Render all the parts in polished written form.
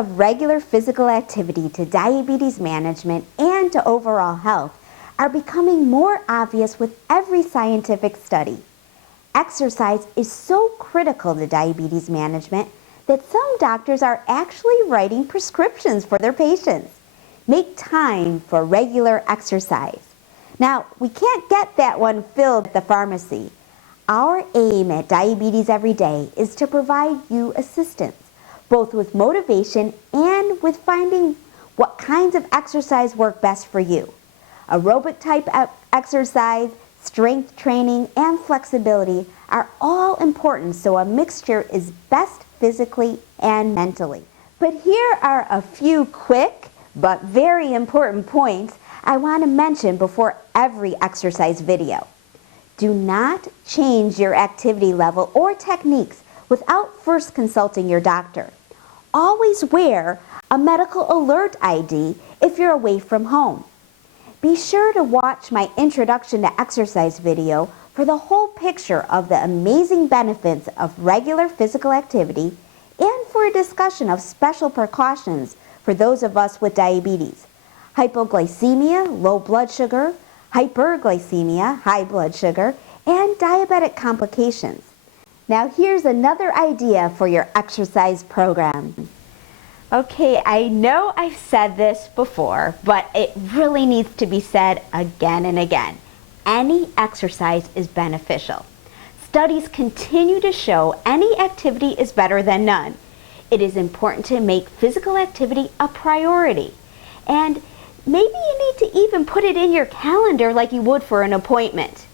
of regular physical activity to diabetes management and to overall health are becoming more obvious with every scientific study. Exercise is so critical to diabetes management that some doctors are actually writing prescriptions for their patients. Make time for regular exercise. Now, we can't get that one filled at the pharmacy. Our aim at Diabetes Every Day is to provide you assistance, both with motivation and with finding what kinds of exercise work best for you. Aerobic type exercise, strength training, and flexibility are all important, so a mixture is best physically and mentally. But here are a few quick but very important points I want to mention before every exercise video. Do not change your activity level or techniques without first consulting your doctor. Always wear a medical alert ID if you're away from home. Be sure to watch my introduction to exercise video for the whole picture of the amazing benefits of regular physical activity and for a discussion of special precautions for those of us with diabetes: hypoglycemia, low blood sugar, hyperglycemia, high blood sugar, and diabetic complications. Now here's another idea for your exercise program. Okay, I know I've said this before, but it really needs to be said again and again. Any exercise is beneficial. Studies continue to show any activity is better than none. It is important to make physical activity a priority. And maybe you need to even put it in your calendar like you would for an appointment.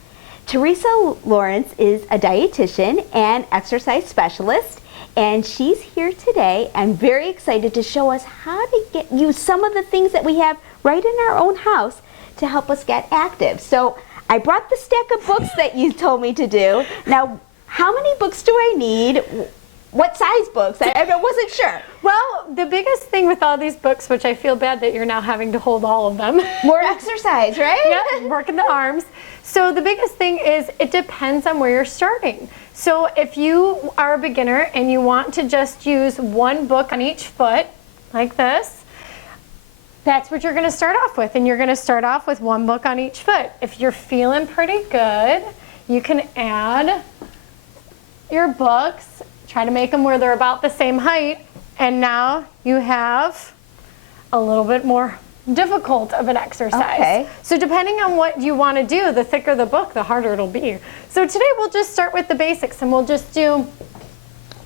Teresa Lawrence is a dietitian and exercise specialist, and she's here today. I'm very excited to show us how to get you some of the things that we have right in our own house to help us get active. So I brought the stack of books that you told me to do. Now, how many books do I need? What size books? I wasn't sure. Well, the biggest thing with all these books, which I feel bad that you're now having to hold all of them. More exercise, right? Yep, working the arms. So the biggest thing is it depends on where you're starting. So if you are a beginner and you want to just use one book on each foot, like this, that's what you're going to start off with. And you're going to start off with one book on each foot. If you're feeling pretty good, you can add your books. Try to make them where they're about the same height, and now you have a little bit more difficult of an exercise. Okay. So depending on what you want to do, the thicker the book, the harder it'll be. So today we'll just start with the basics, and we'll just do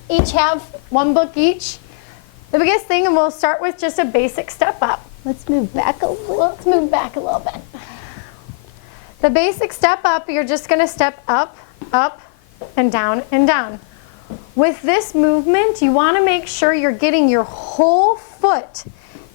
each have one book each. The biggest thing, and we'll start with just a basic step up. Let's move back a little. Let's move back a little bit. The basic step up, you're just going to step up, up, and down, and down. With this movement, you want to make sure you're getting your whole foot,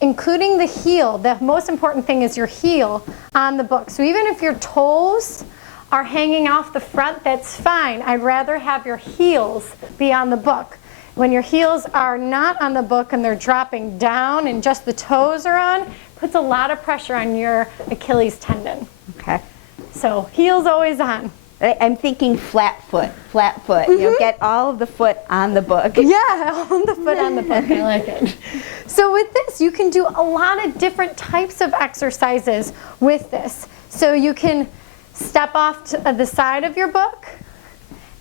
including the heel. The most important thing is your heel on the book. So even if your toes are hanging off the front, that's fine. I'd rather have your heels be on the book. When your heels are not on the book and they're dropping down and just the toes are on, it puts a lot of pressure on your Achilles tendon. Okay. So heels always on. I'm thinking flat foot, flat foot. You know, get all of the foot on the book. Yeah, all the foot on the book. I like it. So with this, you can do a lot of different types of exercises with this. So you can step off to the side of your book,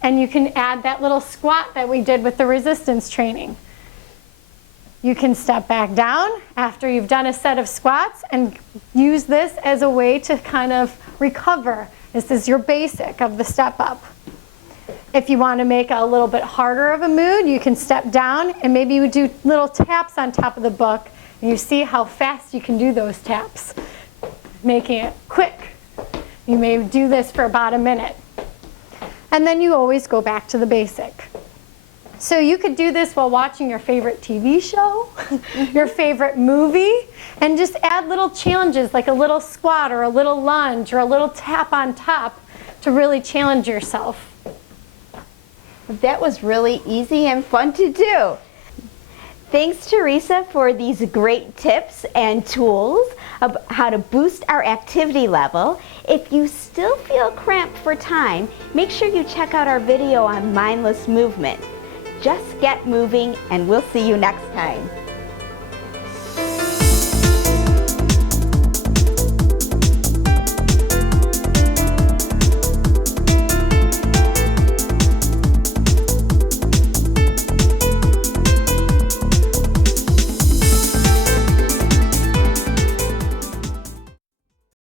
and you can add that little squat that we did with the resistance training. You can step back down after you've done a set of squats and use this as a way to kind of recover. This is your basic of the step up. If you want to make a little bit harder of a mood, you can step down and maybe you do little taps on top of the book, and you see how fast you can do those taps, making it quick. You may do this for about a minute. And then you always go back to the basic. So you could do this while watching your favorite TV show, your favorite movie, and just add little challenges like a little squat or a little lunge or a little tap on top to really challenge yourself. That was really easy and fun to do. Thanks, Teresa, for these great tips and tools of how to boost our activity level. If you still feel cramped for time, make sure you check out our video on mindless movement. Just get moving, and we'll see you next time.